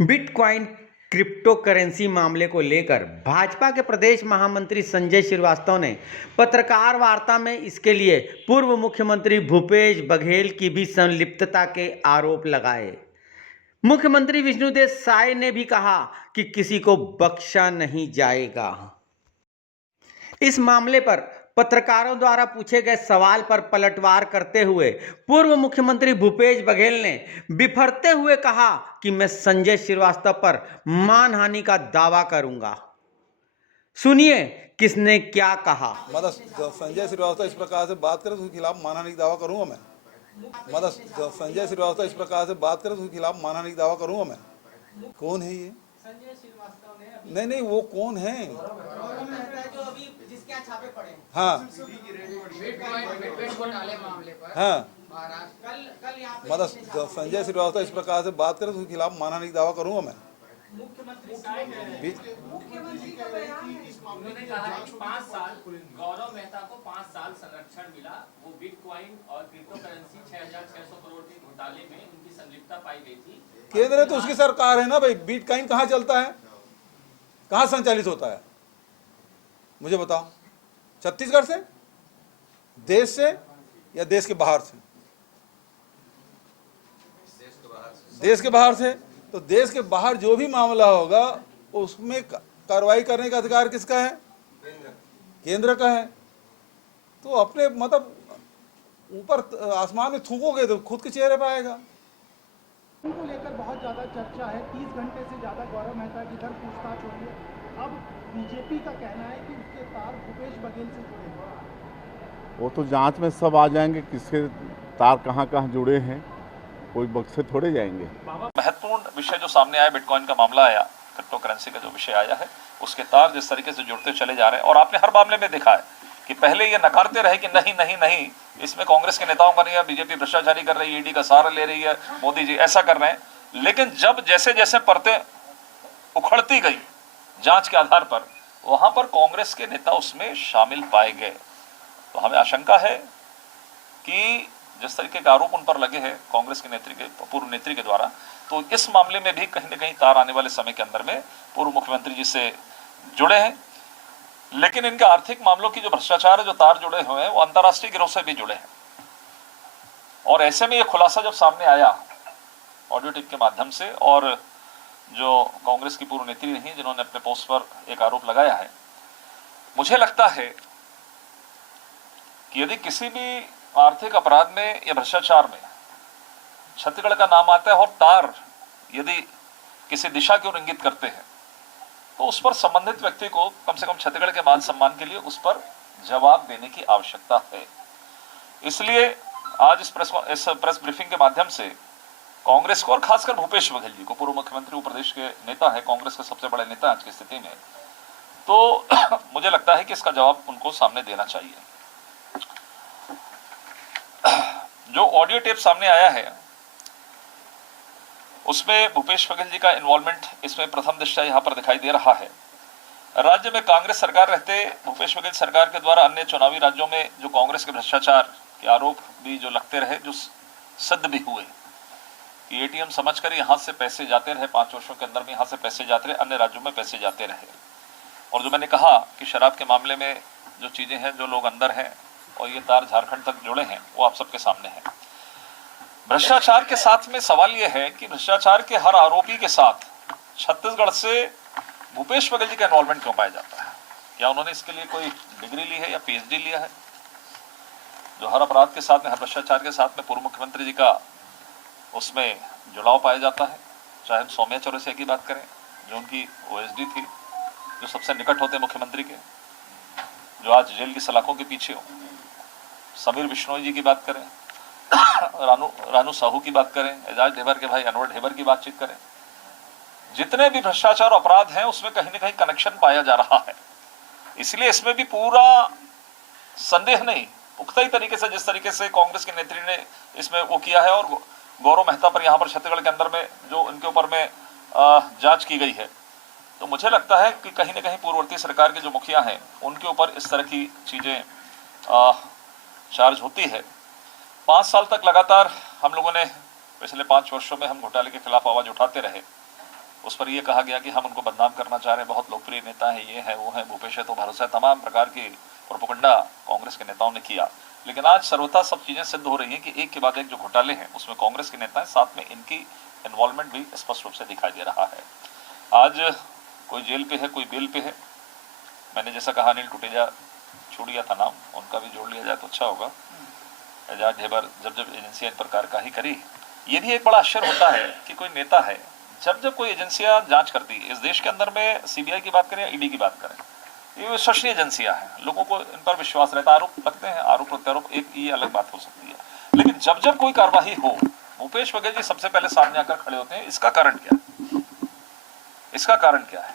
Bitcoin crypto currency मामले को लेकर भाजपा के प्रदेश महामंत्री संजय श्रीवास्तव ने पत्रकार वार्ता में इसके लिए पूर्व मुख्यमंत्री भूपेश बघेल की भी संलिप्तता के आरोप लगाए। मुख्यमंत्री विष्णुदेव साय ने भी कहा कि किसी को बख्शा नहीं जाएगा। इस मामले पर पत्रकारों द्वारा पूछे गए सवाल पर पलटवार करते हुए पूर्व मुख्यमंत्री भूपेश बघेल ने बिफरते हुए कहा कि मैं संजय श्रीवास्तव पर मानहानि का दावा करूंगा। सुनिए किसने क्या कहा। मतलब संजय श्रीवास्तव इस प्रकार से बात करे तो उसके खिलाफ मानहानि का दावा करूंगा मैं। मतलब संजय श्रीवास्तव इस प्रकार से बात करे तो उसके खिलाफ मानहानि का दावा करूंगा मैं। कौन है ये? संजय श्रीवास्तव ने नहीं, वो कौन है? जो अभी जिसके यहाँ छापे पड़े हैं। हाँ मामले पर हाँ, कल यहाँ पे मतलब संजय श्रीवास्तव इस प्रकार से बात करे तो उसके खिलाफ मानहानि का दावा करूंगा मैं। मुख्यमंत्री का बयान है। उन्होंने कहा है कि 5 साल गौरव मेहता को 5 साल संरक्षण मिला। वो बिटकॉइन और क्रिप्टो करेंसी 6,600 करोड़ के घोटाले में उनकी संलिप्तता पाई गई थी। केंद्र तो उसकी सरकार है ना भाई। बिटकॉइन कहाँ चलता है, कहाँ संचालित होता है, मुझे बताओ। छत्तीसगढ़ से, देश से या देश के बाहर से? देश के बाहर से। तो देश के बाहर जो भी मामला होगा उसमें कार्रवाई करने का अधिकार किसका है? केंद्र का है। तो अपने मतलब ऊपर आसमान में थूकोगे तो खुद के चेहरे पर आएगा। को लेकर बहुत ज़्यादा चर्चा है। 30 घंटे से ज़्यादा गौरव मेहता की इधर पूछताछ हो रही है। अब बीजेपी का कहना है कि उसके तार भूपेश बघेल से जुड़े हैं। वो तो जांच में सब आ जाएंगे, किसके तार कहाँ कहाँ जुड़े हैं, कोई बक्से थोड़े जाएंगे। महत्वपूर्ण विषय जो सामने आया, बिटकॉइन का मामला आया, क्रिप्टो करेंसी का जो विषय आया है, उसके तार जिस तरीके से जुड़ते चले जा रहे हैं। और आपने हर मामले में देखा है कि पहले ये नकारते रहे कि नहीं नहीं नहीं, इसमें कांग्रेस के नेताओं का नहीं है, बीजेपी भ्रष्टाचारी कर रही है, ईडी का सहारा ले रही है, मोदी जी ऐसा कर रहे हैं। लेकिन जब जैसे जैसे परतें उखड़ती गई जांच के आधार पर, वहां पर कांग्रेस के नेता उसमें शामिल पाए गए। तो हमें आशंका है कि जिस तरीके के आरोप उन पर लगे हैं कांग्रेस के पूर्व नेत्री के द्वारा, तो इस मामले में भी कहीं न कहीं तार आने वाले समय के अंदर में पूर्व मुख्यमंत्री जी से जुड़े हैं। लेकिन इनके आर्थिक मामलों की जो भ्रष्टाचार है, जो तार जुड़े हुए हैं, वो अंतर्राष्ट्रीय गिरोह से भी जुड़े हैं। और ऐसे में ये खुलासा जब सामने आया ऑडियो टेप के माध्यम से, और जो कांग्रेस की पूर्व नेत्री रही जिन्होंने अपने पोस्ट पर एक आरोप लगाया है, मुझे लगता है कि यदि किसी भी आर्थिक अपराध में या भ्रष्टाचार में छत्तीसगढ़ का नाम आता है और तार यदि किसी दिशा की ओर इंगित करते हैं, तो उस पर संबंधित व्यक्ति को कम से कम छत्तीसगढ़ के मान सम्मान के लिए उस पर जवाब देने की आवश्यकता है। इसलिए आज इस प्रेस ब्रीफिंग के माध्यम से कांग्रेस को और खासकर भूपेश बघेल जी को, पूर्व मुख्यमंत्री, उत्तर प्रदेश के नेता है, कांग्रेस के सबसे बड़े नेता आज की स्थिति में, तो मुझे लगता है कि इसका जवाब उनको सामने देना चाहिए। जो ऑडियो टेप सामने आया है उसमें भूपेश बघेल जी का इन्वॉल्वमेंट इसमें प्रथम दृष्टया यहां पर दिखाई दे रहा है। राज्य में कांग्रेस सरकार रहते भूपेश बघेल सरकार के द्वारा अन्य चुनावी राज्यों में जो कांग्रेस के भ्रष्टाचार के आरोप भी जो लगते रहे, जो सिद्ध भी हुए कि एटीएम समझकर यहां से पैसे जाते रहे, 5 वर्षों के अंदर में यहां से पैसे जाते रहे, अन्य राज्यों में पैसे जाते रहे। और जो मैंने कहा कि शराब के मामले में जो चीजें हैं, जो लोग अंदर हैं और ये तार झारखंड तक जुड़े हैं, वो आप सबके सामने है। भ्रष्टाचार के साथ में सवाल यह है कि भ्रष्टाचार के हर आरोपी के साथ छत्तीसगढ़ से भूपेश बघेल जी का इन्वॉल्वमेंट क्यों पाया जाता है? क्या उन्होंने इसके लिए कोई डिग्री ली है या पीएचडी लिया है? जो हर अपराध के साथ में, हर भ्रष्टाचार के साथ में पूर्व मुख्यमंत्री जी का उसमें जुड़ाव पाया जाता है। चाहे हम सौम्या चौरसिया की बात करें, जो उनकी ओएसडी थी, जो सबसे निकट होते मुख्यमंत्री के, जो आज जेल की सलाखों के पीछे हो, समीर बिश्नोई जी की बात करें, रानू साहू की बात करें, एजाज ढेबर के भाई अनवर ढेबर की बातचीत करें, जितने भी भ्रष्टाचार अपराध हैं उसमें कहीं न कहीं कनेक्शन पाया जा रहा है। इसलिए इसमें भी पूरा संदेह नहीं, पुख्ता ही तरीके से जिस तरीके से कांग्रेस के नेत्री ने इसमें वो किया है, और गौरव मेहता पर यहाँ पर छत्तीसगढ़ के अंदर में जो उनके ऊपर में जांच की गई है, तो मुझे लगता है कि कहीं न कहीं पूर्ववर्ती सरकार के जो मुखिया हैं उनके ऊपर इस तरह की चीजें चार्ज होती है। 5 साल तक लगातार हम लोगों ने, पिछले 5 वर्षों में हम घोटाले के खिलाफ आवाज उठाते रहे। उस पर यह कहा गया कि हम उनको बदनाम करना चाह रहे हैं, बहुत लोकप्रिय नेता है, ये है वो है, भूपेश है तो भरोसा है, तमाम प्रकार की प्रोपेगेंडा कांग्रेस के नेताओं ने किया। लेकिन आज सर्वथा सब चीजें सिद्ध हो रही हैं कि एक के बाद एक जो घोटाले हैं उसमें कांग्रेस के नेता हैं, साथ में इनकी इन्वॉल्वमेंट भी स्पष्ट रूप से दिखाई दे रहा है। आज कोई जेल पे है, कोई बेल पे है। मैंने जैसा कहा अनिल टुटेजा छोड़ दिया था नाम, उनका भी जोड़ लिया जाए तो अच्छा होगा। एजाज ढेबर जब जब एजेंसियां इन पर कार्यवाही करी, ये भी एक बड़ा आश्चर्य होता है कि कोई नेता है, जब जब कोई एजेंसियां जांच करती है, इस देश के अंदर में सीबीआई की बात करें या ईडी की बात करें, ये विश्वसनीय एजेंसियां हैं, लोगों को इन पर विश्वास रहता है। आरोप लगते हैं, आरोप प्रत्यारोप एक ये अलग बात हो सकती है, लेकिन जब जब कोई कार्रवाई हो, भूपेश बघेल जी सबसे पहले सामने आकर खड़े होते हैं। इसका कारण क्या है? इसका कारण क्या है?